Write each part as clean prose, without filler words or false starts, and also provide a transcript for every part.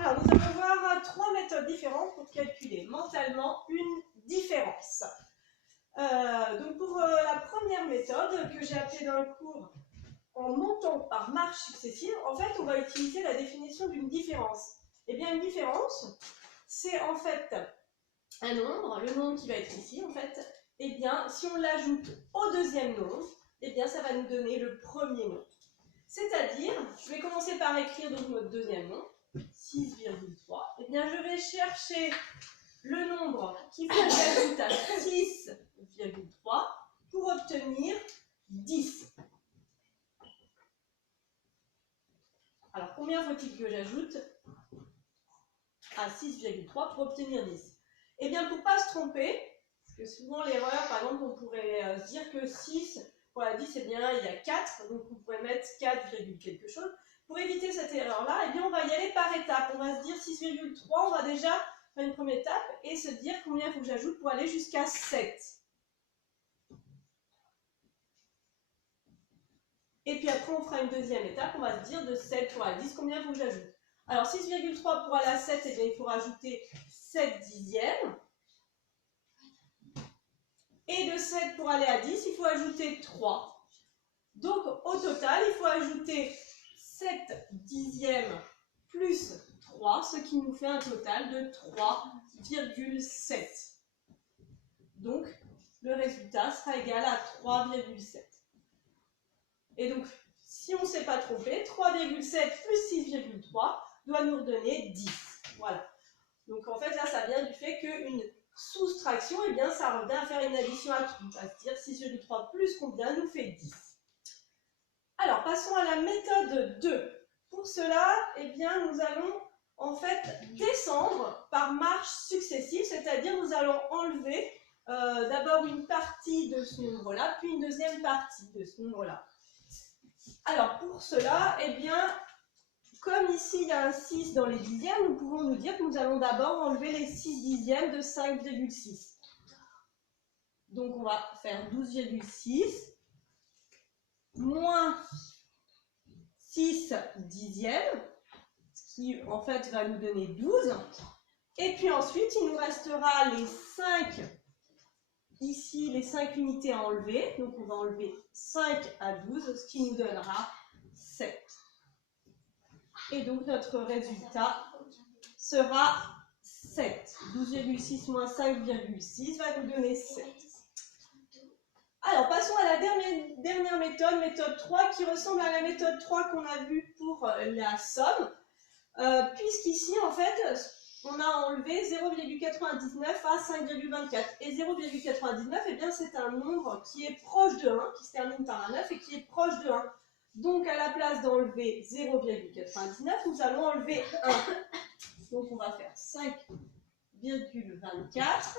Alors, nous allons voir 3 méthodes différentes pour calculer mentalement une différence. Donc, pour la première méthode que j'ai appelée dans le cours en montant par marche successive, en fait, on va utiliser la définition d'une différence. Eh bien, une différence, c'est en fait un nombre, le nombre qui va être ici, en fait. Eh bien, si on l'ajoute au deuxième nombre, eh bien, ça va nous donner le premier nombre. C'est-à-dire, je vais commencer par écrire donc notre deuxième nombre, 6,3. Eh bien, je vais chercher le nombre qu'il faut que j'ajoute à 6,3 pour obtenir 10. Alors, combien faut-il que j'ajoute à 6,3 pour obtenir 10? Eh bien, pour ne pas se tromper, parce que souvent l'erreur, par exemple, on pourrait se dire que 6, pour la 10, eh bien, il y a 4, donc vous pouvez mettre 4, quelque chose. Pour éviter cette erreur-là, eh bien, on va y aller par étapes. On va se dire 6,3, on va déjà faire une première étape et se dire combien il faut que j'ajoute pour aller jusqu'à 7. Et puis après, on fera une deuxième étape, on va se dire de 7 pour aller à 10, combien il faut que j'ajoute. Alors 6,3 pour aller à 7, eh bien, il faut rajouter 7 dixièmes. Et de 7 pour aller à 10, il faut ajouter 3. Donc au total, il faut ajouter 7 dixièmes plus 3, ce qui nous fait un total de 3,7. Donc le résultat sera égal à 3,7. Et donc, si on ne s'est pas trompé, 3,7 plus 6,3 doit nous redonner 10. Voilà. Donc en fait, là, ça vient du fait qu'une soustraction, eh bien, ça revient à faire une addition à tout. C'est-à-dire 6,3 plus combien nous fait 10. Alors, passons à la méthode 2. Pour cela, eh bien, nous allons en fait descendre par marche successive, c'est-à-dire nous allons enlever d'abord une partie de ce nombre-là, puis une deuxième partie de ce nombre-là. Alors, pour cela, eh bien, comme ici il y a un 6 dans les dixièmes, nous pouvons nous dire que nous allons d'abord enlever les 6 dixièmes de 5,6. Donc on va faire 12,6 moins 6 dixièmes, ce qui en fait va nous donner 12. Et puis ensuite, il nous restera les 5, ici les 5 unités à enlever. Donc on va enlever 5 à 12, ce qui nous donnera 7. Et donc notre résultat sera 7. 12,6 moins 5,6 va nous donner 7. Alors passons à la dernière méthode, méthode 3, qui ressemble à la méthode 3 qu'on a vue pour la somme. Puisqu'ici, en fait, on a enlevé 0,99 à 5,24. Et 0,99, eh bien, c'est un nombre qui est proche de 1, qui se termine par un 9 et qui est proche de 1. Donc, à la place d'enlever 0,99, nous allons enlever 1. Donc, on va faire 5,24.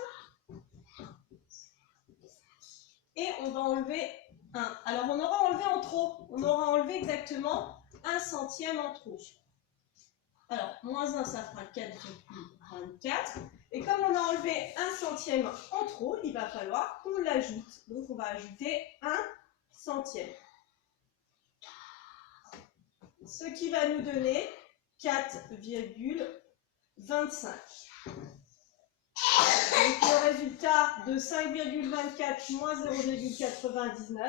Et on va enlever 1. Alors, on aura enlevé en trop. On aura enlevé exactement 1 centième en trop. Alors, moins 1, ça fera 4,24. Et comme on a enlevé 1 centième en trop, il va falloir qu'on l'ajoute. Donc, on va ajouter 1 centième. Ce qui va nous donner 4,25. Donc le résultat de 5,24 moins 0,99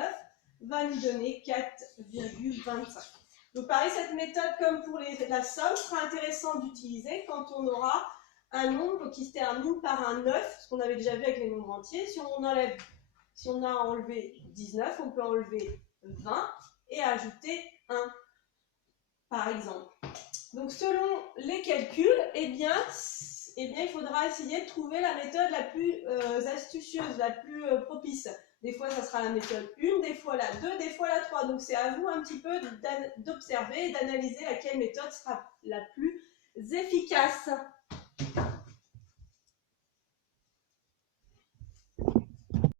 va nous donner 4,25. Donc pareil, cette méthode, comme pour la somme, sera intéressante d'utiliser quand on aura un nombre qui se termine par un 9, ce qu'on avait déjà vu avec les nombres entiers. Si on a enlevé 19, on peut enlever 20 et ajouter 1. Par exemple. Donc, selon les calculs, eh bien, il faudra essayer de trouver la méthode la plus astucieuse, la plus propice. Des fois, ça sera la méthode 1, des fois la 2, des fois la 3. Donc, c'est à vous un petit peu d'observer et d'analyser laquelle méthode sera la plus efficace.